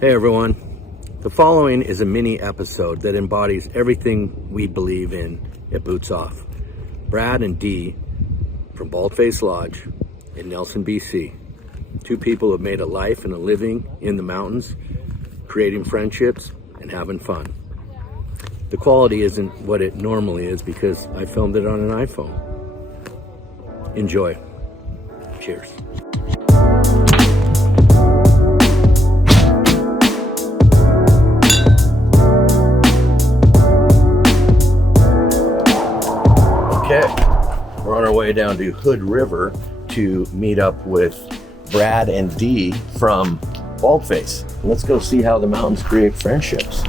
Hey everyone, the following is a mini episode that embodies everything we believe in at Boots Off. Brad and Dee from Baldface Lodge in Nelson, BC. Two people who have made a life and a living in the mountains, creating friendships and having fun. The quality isn't what it normally is because I filmed it on an iPhone. Enjoy. Cheers. Okay, we're on our way down to Hood River to meet up with Brad and Dee from Baldface. Let's go see how the mountains create friendships.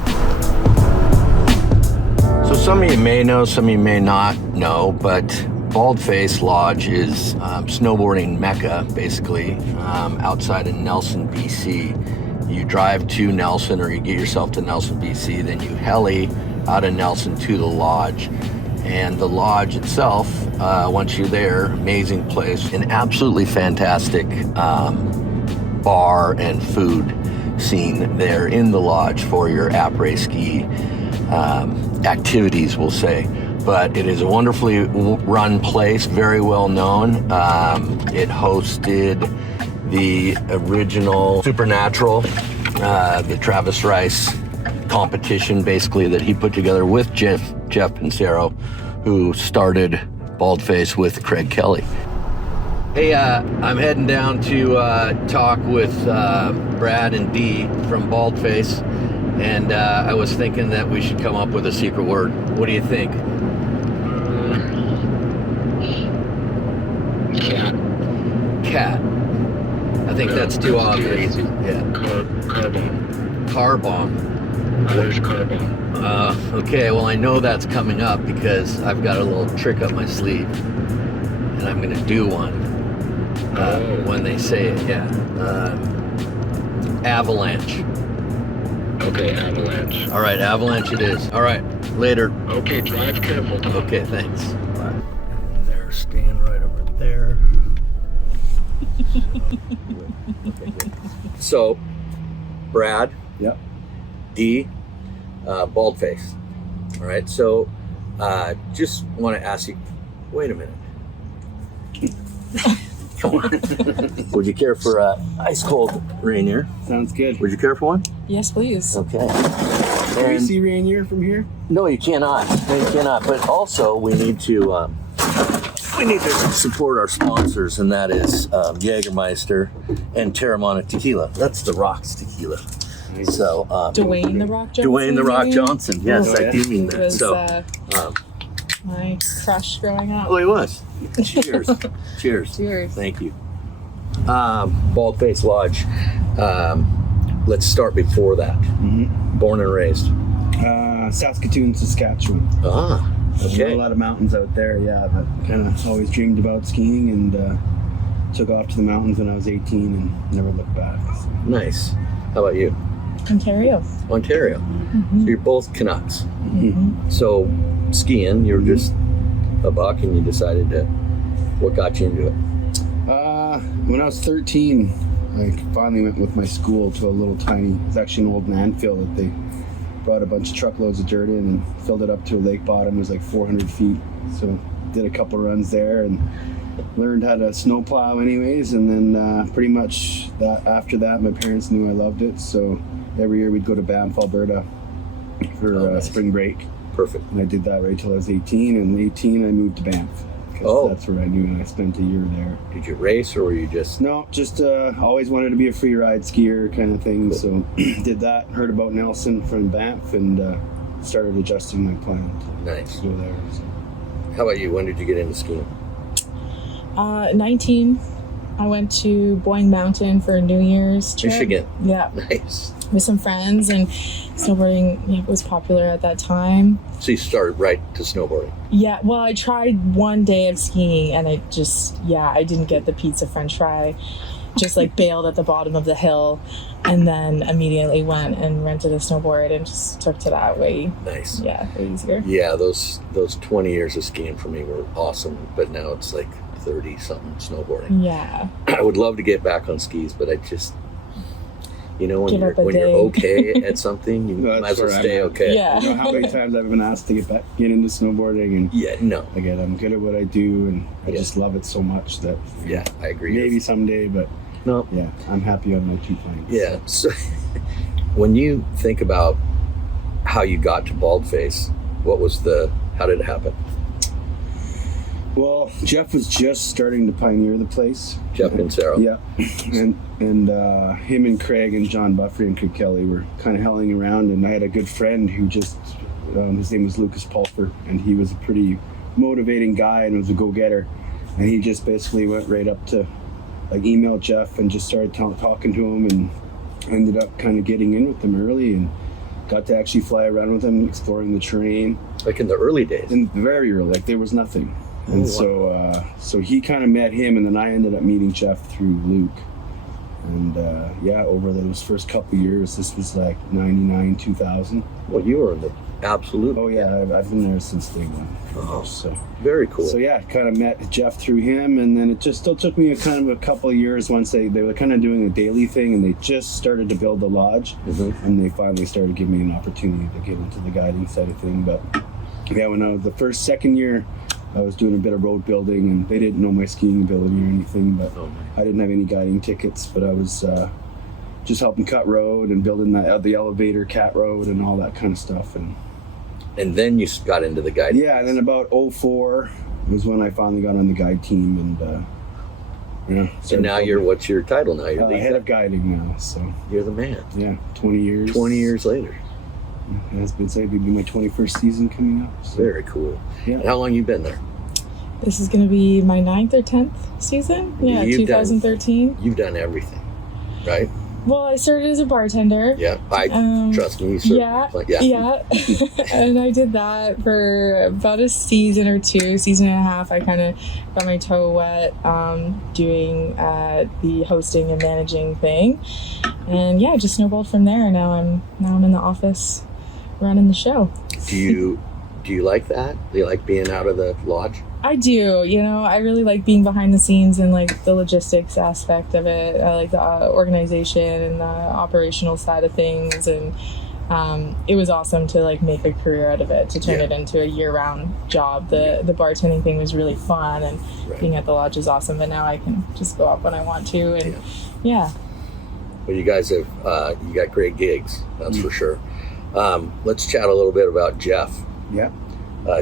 So some of you may know, some of you may not know, but Baldface Lodge is snowboarding mecca, basically, outside of Nelson, BC. You drive to Nelson, or you get yourself to Nelson, BC, then you heli out of Nelson to the lodge. And the lodge itself, once you're there, amazing place, an absolutely fantastic bar and food scene there in the lodge for your APRÈS ski activities, we'll say. But it is a wonderfully run place, very well known. It hosted the original Supernatural, the Travis Rice competition, basically, that he put together with Jeff Pincero, who started Baldface with Craig Kelly. Hey, I'm heading down to talk with Brad and Dee from Baldface, and I was thinking that we should come up with a secret word. What do you think? Cat. I think that's too obvious. Yeah. Car bomb. Car bomb. There's car bomb. Okay, well, I know that's coming up because I've got a little trick up my sleeve, and I'm going to do one when they say it. Yeah. Avalanche. Okay, avalanche. All right, avalanche it is. All right, later. Okay, drive careful. Okay, thanks. And they're staying right over there. Okay, good. So, Brad. Yep. Dee, Baldface. All right, so just want to ask you, wait a minute. Come on. Would you care for ice cold Rainier? Sounds good. Would you care for one? Yes, please. Okay. Can we see Rainier from here? No, you cannot. No, you cannot. But also, we need to support our sponsors, and that is Jägermeister and Terramana Tequila. That's the Rocks Tequila. Nice. So, Dwayne the Rock Johnson. Dwayne the Rock Johnson. Yes, Oh, I do mean He that. was So, my crush growing up. oh, he was. Cheers. Cheers. Cheers. Thank you. Baldface Lodge. Let's start before that. Mm-hmm. Born and raised. Saskatoon, Saskatchewan. Ah, okay. A lot of mountains out there, yeah. But kind of always dreamed about skiing and took off to the mountains when I was 18 and never looked back. So. Nice. How about you? Ontario. Ontario. Mm-hmm. So you're both Canucks. Mm-hmm. So skiing, you were just a buck and you decided to, what got you into it? When I was 13, I finally went with my school to a little tiny, it's actually an old landfill that they brought a bunch of truckloads of dirt in and filled it up to a lake bottom. It was like 400 feet. So did a couple runs there and learned how to snowplow anyways. And then pretty much after that, my parents knew I loved it. So every year we'd go to Banff, Alberta for nice. spring break. Perfect. And I did that right till I was 18. And 18, I moved to Banff. Oh. That's where I knew, and I spent a year there. Did you race or were you just? No, just always wanted to be a free ride skier kind of thing. So did that, heard about Nelson from Banff, and started adjusting my plan Nice. to go there. So. How about you? When did you get into skiing? 19. I went to Boyne Mountain for a New Year's trip. Michigan. Yeah, Nice. with some friends, and snowboarding was popular at that time. So you started right to snowboarding. Yeah, well, I tried one day of skiing, and I didn't get the pizza french fry. Just like bailed at the bottom of the hill, and then immediately went and rented a snowboard and just took to that way. Nice. Yeah, way easier. Yeah, those 20 years of skiing for me were awesome, but now it's like 30 something snowboarding. Yeah. I would love to get back on skis, but I just, You know, when Give you're up a when you're day. okay at something, you No, that's might as well where I'm stay at. okay. Yeah. You know how many times I've been asked to get into snowboarding, and Yeah. No. again, I'm good at what I do, and I Yeah. just love it so much that Yeah, I agree. maybe someday, but No. yeah, I'm happy on my 2 planks. Yeah. So, when you think about how you got to Baldface, how did it happen? Well, Jeff was just starting to pioneer the place. Jeff Pincero. Yeah, and him and Craig and John Buffrey and Craig Kelly were kind of helling around, and I had a good friend who just his name was Lucas Pulfer, and he was a pretty motivating guy and was a go-getter, and he just basically went right up to like emailed Jeff and just started talking to him, and ended up kind of getting in with him early and got to actually fly around with him, exploring the terrain. Like in the early days. In very early, like there was nothing. And so he kind of met him, and then I ended up meeting Jeff through Luke. And over those first couple years, this was like 99, 2000. Well, you were in the absolute. Oh yeah, I've been there since day one. Oh, So very cool. So yeah, kind of met Jeff through him, and then it just still took me a couple of years once they were kind of doing a daily thing, and they just started to build the lodge, and they finally started giving me an opportunity to get into the guiding side of thing. But yeah, when I was second year, I was doing a bit of road building, and they didn't know my skiing ability or anything, but I didn't have any guiding tickets, but I was just helping cut road and building the elevator, cat road, and all that kind of stuff. And then you got into the guiding. Yeah, and then about 04 was when I finally got on the guide team, and And now what's your title now? You're the head of guiding now, so You're the man. yeah, 20 years. 20 years later. It has been said it'll be my 21st season coming up. So. Very cool. Yeah. And how long you been there? This is going to be my 9th or 10th season. Yeah, You've 2013. You've done everything, right? Well, I started as a bartender. Yeah. Trust me. You certainly Yeah. And I did that for about a season or two, season and a half. I kind of got my toe wet doing the hosting and managing thing, and yeah, just snowballed from there. Now I'm in the office running the show. Do you like that? Do you like being out of the lodge? I do. I really like being behind the scenes and like the logistics aspect of it. I like the organization and the operational side of things, and it was awesome to like make a career out of it, to turn it into a year-round job. The bartending thing was really fun, and being at the lodge is awesome. But now I can just go up when I want to, and yeah. Well, you guys have you got great gigs, that's for sure. Let's chat a little bit about Jeff. Yeah.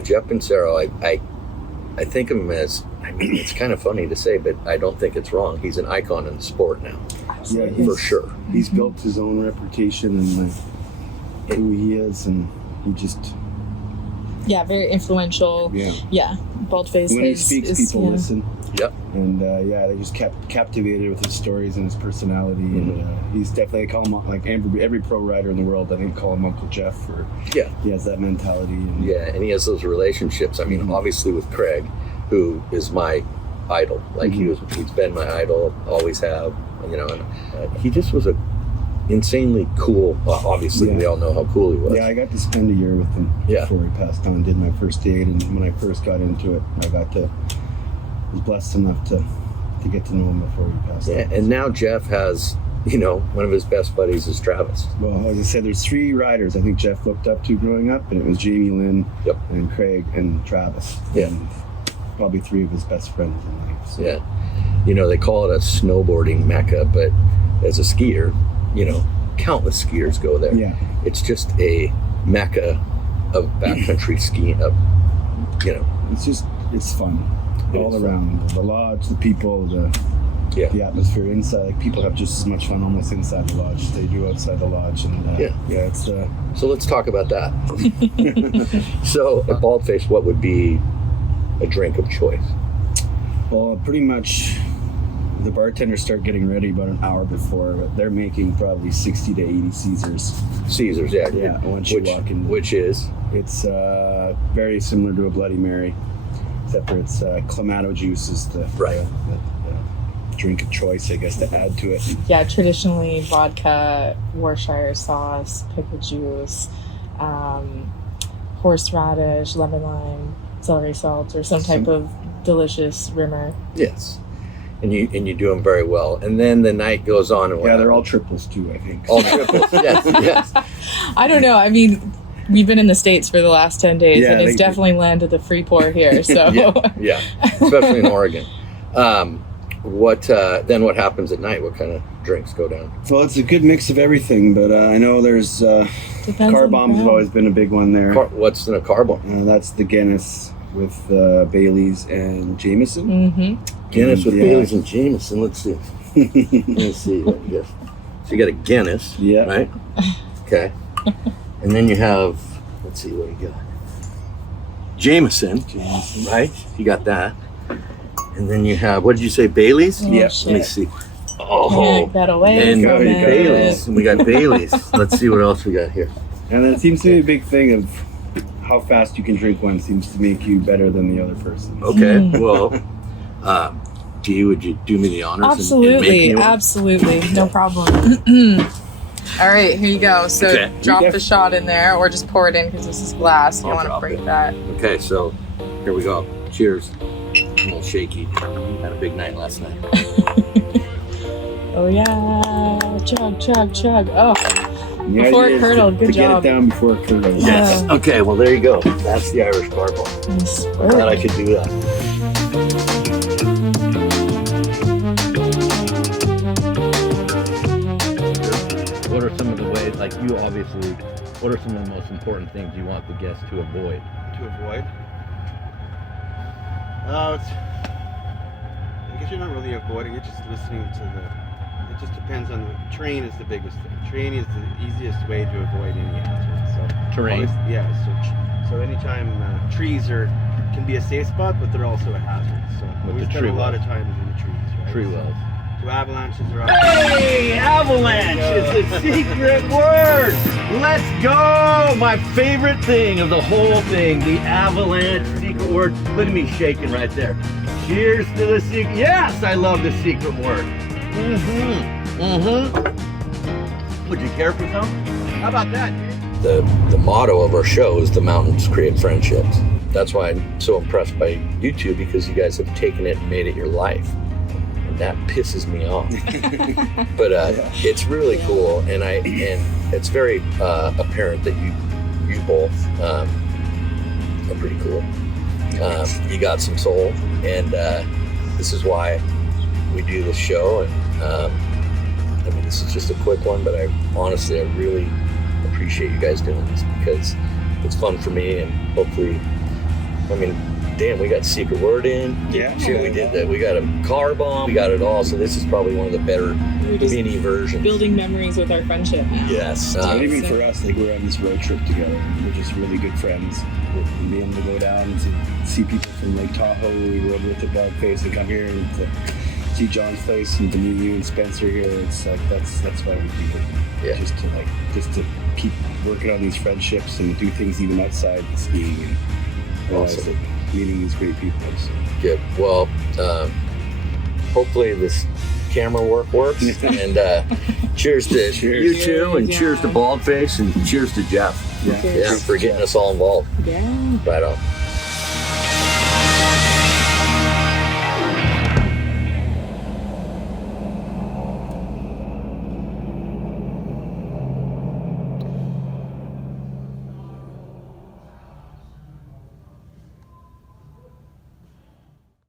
Jeff Pincero, I think of him as, it's kind of funny to say, but I don't think it's wrong. He's an icon in the sport now. Absolutely. For sure. He's built his own reputation and like who he is, and he just very influential. yeah. Baldface. When he speaks, people listen. Yep. And they just kept captivated with his stories and his personality, and he's definitely, I call him like every pro rider in the world. I think call him Uncle Jeff, or he has that mentality. And and he has those relationships. I mean, obviously with Craig, who is my idol. Like he's been my idol, always have. And he just was a insanely cool. Well, obviously we all know how cool he was. Yeah, I got to spend a year with him before he passed on. Did my first date, and when I first got into it, was blessed enough to get to know him before he passed on. And now Jeff has, one of his best buddies is Travis. Well, as I said, there's 3 riders I think Jeff looked up to growing up, and it was Jamie Lynn, and Craig, and Travis. And probably 3 of his best friends in life. So. Yeah. They call it a snowboarding mecca, but as a skier, countless skiers go there. Yeah. It's just a mecca of backcountry skiing. It's fun. All around. The lodge, the people, the atmosphere inside. Like, people have just as much fun almost inside the lodge as they do outside the lodge. And it's so let's talk about that. So at Baldface, what would be a drink of choice? Well, pretty much the bartenders start getting ready about an hour before, but they're making probably 60 to 80 Caesars. Caesars, yeah. Yeah, once you walk in. Which is? It's very similar to a Bloody Mary, except for it's Clamato juice is the drink of choice, I guess, to add to it. Yeah, traditionally vodka, Worcestershire sauce, pickle juice, horseradish, lemon lime, celery salt, or some type of delicious rimmer. Yes. and you do them very well. And then the night goes on. And Yeah, they're all triples too, I think. all triples. Yes. I don't know. I mean, we've been in the States for the last 10 days, Yeah, and it's definitely landed the free pour here. So Yeah, especially in Oregon. What happens at night? What kind of drinks go down? Well, it's a good mix of everything, but I know there's Depends car on the bombs have crowd. always been a big one there. What's in a car bomb? That's the Guinness with Bailey's and Jameson. Mm-hmm. Guinness with Yeah. Bailey's and Jameson. Let's see. Let's see what you got. So you got a Guinness, Yeah. right? Okay. And then you have, let's see what you got. Jameson, right? You got that. And then you have, what did you say, Bailey's? Oh, Yeah. shit. Let me see. Can't Oh, get away and from it. Bailey's. And we got Bailey's. Let's see what else we got here. And then it seems to be a big thing of how fast you can drink one seems to make you better than the other person. Okay, Mm. well, would you do me the honors? and make Absolutely, me one? absolutely, no problem. All right, here you go. So Okay. drop the shot in there, or just pour it in because this is glass. You I'll don't want drop to break it. that. Okay, so here we go. Cheers. I'm a little shaky. Had a big night last night. Oh yeah, chug, chug, chug. Oh, Yeah, Before it is curdled, good to job. get it down before it curdled. Yes. Okay, well there you go. That's the Irish car bomb. nice I thought I work. could do that. What are some of the ways, like you obviously, what are some of the most important things you want the guests to avoid? To avoid? I guess you're not really avoiding it, just listening to it just depends on the terrain is the biggest thing. Terrain is the easiest way to avoid any hazard. So Terrain? So anytime trees can be a safe spot, but they're also a hazard. So With we the spend tree a lot wells. of time in the trees, right? Tree wells. So avalanches are Hey, avalanche is a secret word. Let's go. My favorite thing of the whole thing, the avalanche secret word. Look at me shaking right there. Cheers to the secret. Yes, I love the secret word. Would you care for some? How about that? The motto of our show is the mountains create friendships. That's why I'm so impressed by you two, because you guys have taken it and made it your life. That pisses me off. But it's really cool, and it's very apparent that you both are pretty cool. You got some soul, and this is why we do this show. And I mean, this is just a quick one, but I really appreciate you guys doing this, because it's fun for me, and hopefully, I mean, damn, we got secret word in. Yeah. Shit, we did that. We got a car bomb. We got it all. So this is probably one of the better We're just mini versions. building memories with our friendship now. Yes. And even for us, like we're on this road trip together. We're just really good friends. And being able to go down to see people from Lake Tahoe, we rode with the Baldface, and come here and to see John's place and to meet you and Spencer here. It's like that's why we do it. Yeah. Just to keep working on these friendships and do things even outside the skiing and realize Awesome. that meeting these great people. So. Good. Well, hopefully this camera work works. And cheers to you two, and cheers to Baldface, and cheers to Jeff. Yeah. Yeah, for getting us all involved. Yeah. Right on.